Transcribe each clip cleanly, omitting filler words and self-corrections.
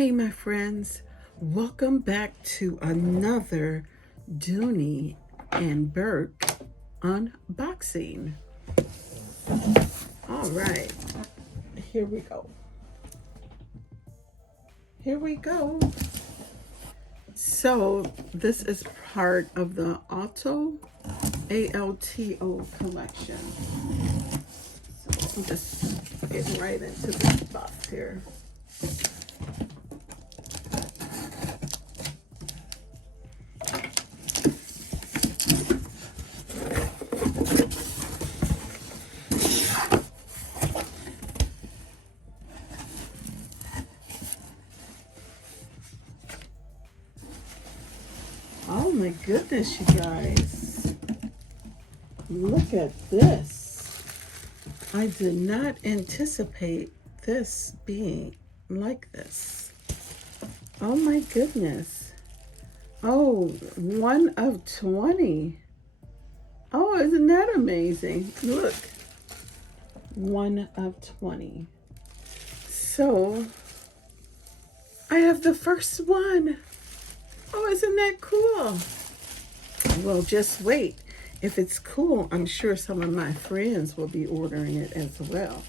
Hey my friends, welcome back to another Dooney and Burke unboxing. All right, here we go. Here we go. So this is part of the ALTO collection. So I'm just getting right into this box here. Oh my goodness, you guys. Look at this. I did not anticipate this being like this. Oh my goodness. Oh, 1 of 20. Oh, isn't that amazing? Look. 1 of 20. So, I have the first one. Oh, isn't that cool? Well, just wait. If it's cool, I'm sure some of my friends will be ordering it as well.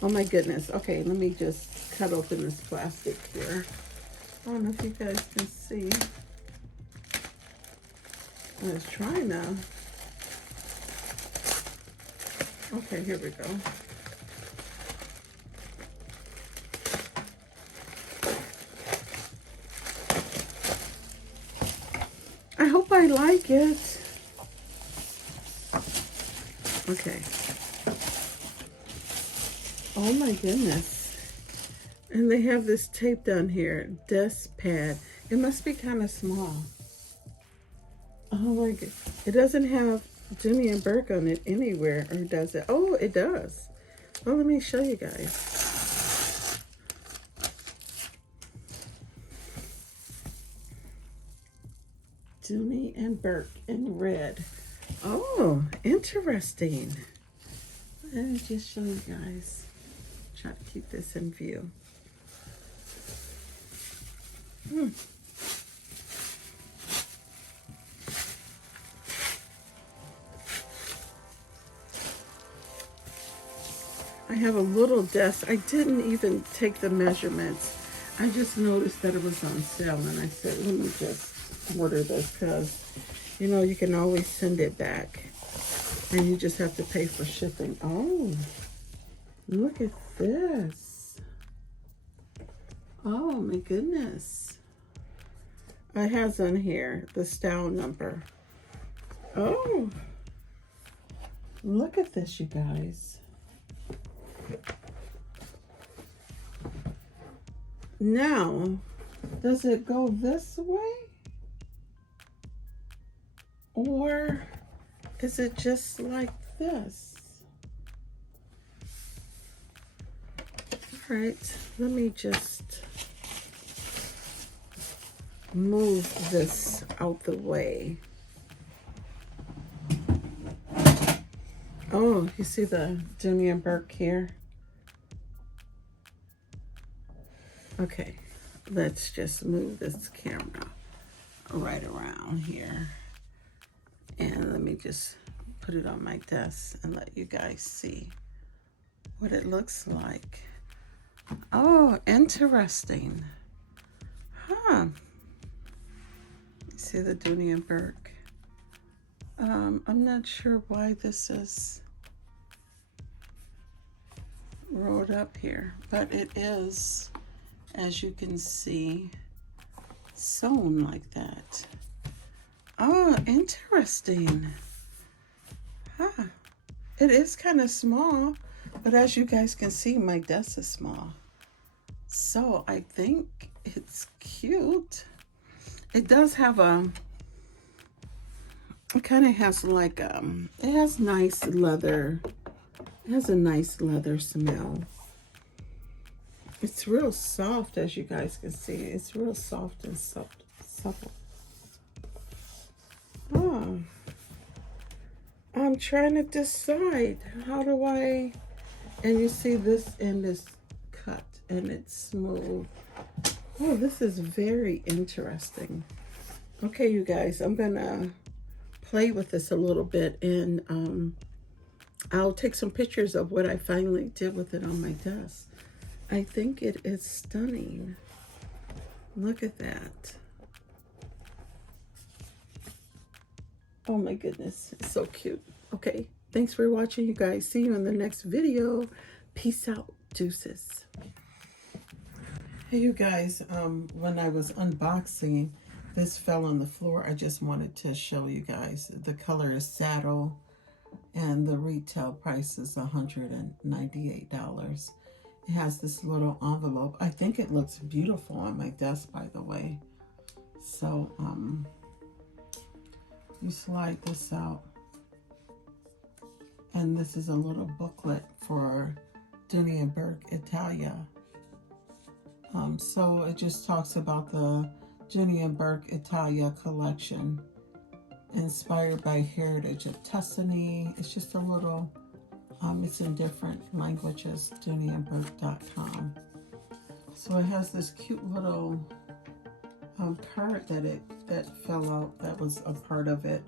Oh my goodness. Okay, let me just cut open this plastic here. I don't know if you guys can see. Let's try now. Okay, here we go. I hope I like it. Okay. Oh my goodness. And they have this tape down here, desk pad. It must be kind of small. Oh my god. It doesn't have Dooney and Burke on it anywhere, or does it? Oh, it does. Well, let me show you guys. Dooney and Burke in red. Oh, interesting. Let me just show you guys. Try to keep this in view. I have a little desk. I didn't even take the measurements. I just noticed that it was on sale, and I said, let me just order this, because you know you can always send it back and you just have to pay for shipping. Oh, look at this. Oh my goodness. It has on here the style number. Oh, look at this, you guys. Now, does it go this way? Or is it just like this? All right, let me just move this out the way. Oh, you see the Dooney and Burke here? Okay, let's just move this camera right around here. And let me just put it on my desk and let you guys see what it looks like. Oh, interesting. Huh. See the Dooney and Burke. I'm not sure why this is rolled up here, but it is, as you can see, sewn like that. Oh, interesting. Huh. It is kind of small, but as you guys can see, my desk is small. So I think it's cute. It does have it kind of has like, it has nice leather. It has a nice leather smell. It's real soft, as you guys can see. It's real soft and supple. Oh, I'm trying to decide, how do I, and you see this end is cut and it's smooth. Oh, this is very interesting. Okay, you guys, I'm gonna play with this a little bit, and I'll take some pictures of what I finally did with it on my desk. I think it is stunning. Look at that. Oh my goodness, it's so cute. Okay, thanks for watching, you guys. See you in the next video. Peace out, deuces. Hey, you guys, when I was unboxing, this fell on the floor. I just wanted to show you guys. The color is saddle, and the retail price is $198. It has this little envelope. I think it looks beautiful on my desk, by the way. So, you slide this out, and this is a little booklet for Dooney and Burke Italia. So it just talks about the Dooney and Burke Italia collection, inspired by heritage of Tuscany. It's just a little, it's in different languages, dooneyandburke.com. So it has this cute little card that fell out, that was a part of it.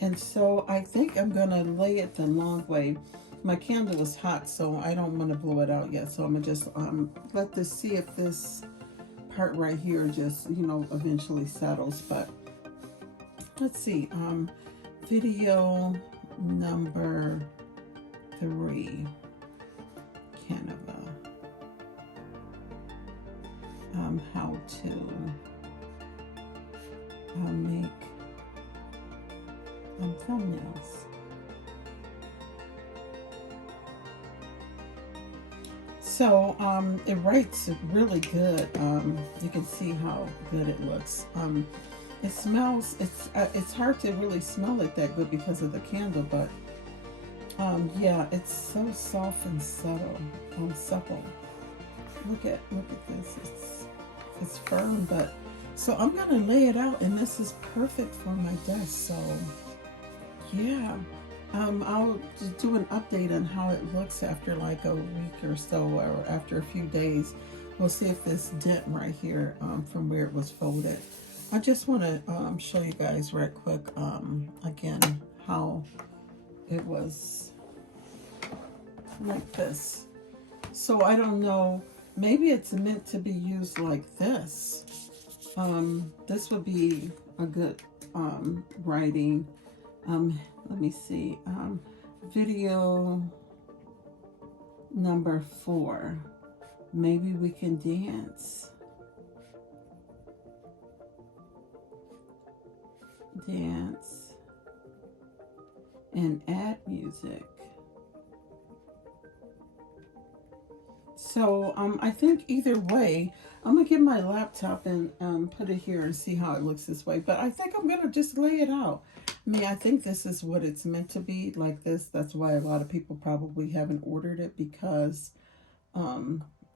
And so I think I'm gonna lay it the long way. My candle is hot, so I don't want to blow it out yet. So I'm gonna just let this, see if this part right here just, you know, eventually settles. But let's see, video number 3, Canva, how to make thumbnails. So it writes really good. You can see how good it looks. It smells, it's hard to really smell it that good because of the candle, but yeah, it's so soft and subtle, supple. Look at this. It's firm, but so I'm gonna lay it out, and this is perfect for my desk. So yeah. I'll just do an update on how it looks after like a week or so, or after a few days. We'll see if this dent right here, from where it was folded. I just want to show you guys right quick, again, how it was like this. So I don't know, maybe it's meant to be used like this. This would be a good writing. Let me see, video number 4, maybe we can dance and add music. So I think either way, I'm gonna get my laptop and put it here and see how it looks this way, but I think I'm gonna just lay it out. I mean, I think this is what it's meant to be, like this. That's why a lot of people probably haven't ordered it, because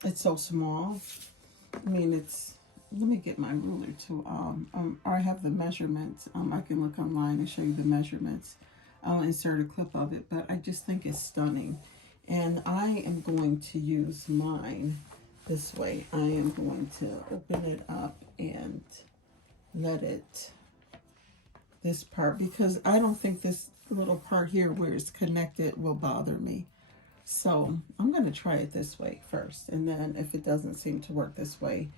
it's so small. I mean, it's, let me get my ruler too. Or I have the measurements. I can look online and show you the measurements. I'll insert a clip of it, but I just think it's stunning. And I am going to use mine this way. I am going to open it up and let it, this part, because I don't think this little part here where it's connected will bother me. So I'm going to try it this way first, and then if it doesn't seem to work this way,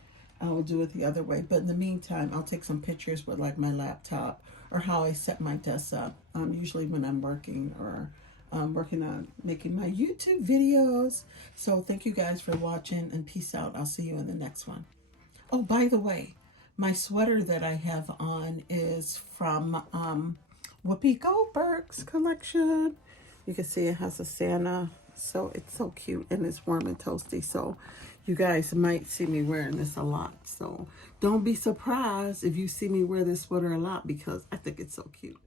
I will do it the other way. But in the meantime, I'll take some pictures with like my laptop, or how I set my desk up, usually when I'm working, or working on making my YouTube videos. So thank you guys for watching, and peace out. I'll see you in the next one. Oh, by the way, my sweater that I have on is from Whoopi Goldberg's collection. You can see it has a Santa, so it's so cute, and it's warm and toasty. So you guys might see me wearing this a lot. So don't be surprised if you see me wear this sweater a lot, because I think it's so cute.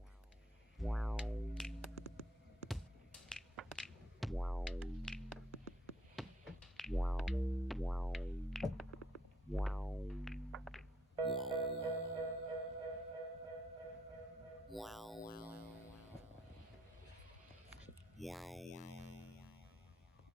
Wow. Wow. Wow. Wow. Wow. Wow. Wow.